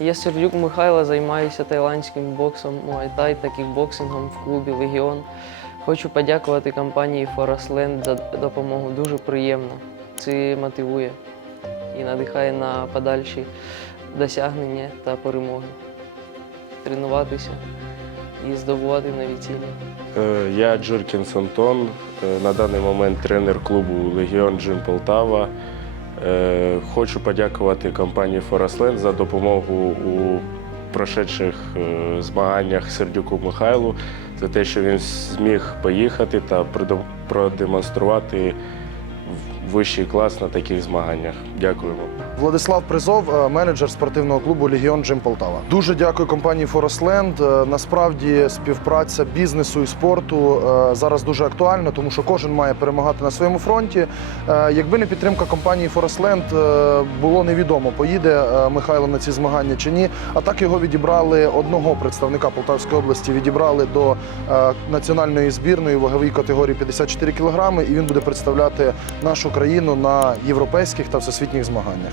Я Сердюк Михайло займаюся тайландським боксом, муайтай та кікбоксингом в клубі Легіон. Хочу подякувати компанії Forestland за допомогу. Дуже приємно. Це мотивує і надихає на подальші досягнення та перемоги. Тренуватися і здобувати нові цілі. Е, Я Джуркінс Антон, е, на даний момент тренер клубу Легіон Джим Полтава. Е, Хочу подякувати компанії Forestland за допомогу у прошедших е, змаганнях Сердюку Михайлу за те, що він зміг поїхати та продем- продемонструвати вищий клас на таких змаганнях. Дякуємо. Владислав Призов, е, менеджер спортивного клубу Легіон Джим Полтава. Дуже дякую компанії Forestland. Е, Насправді співпраця бізнесу і спорту е, зараз дуже актуальна, тому що кожен має перемагати на своєму фронті. Якби не підтримка компанії е, було невідомо, поїде Михайло на ці змагання чи ні. А так його відібрали одного представника Полтавської області. Відібрали до національної збірної ваговій категорії 54 кілограми, і він буде представляти нашу країну на європейських та всесвітніх змаганнях.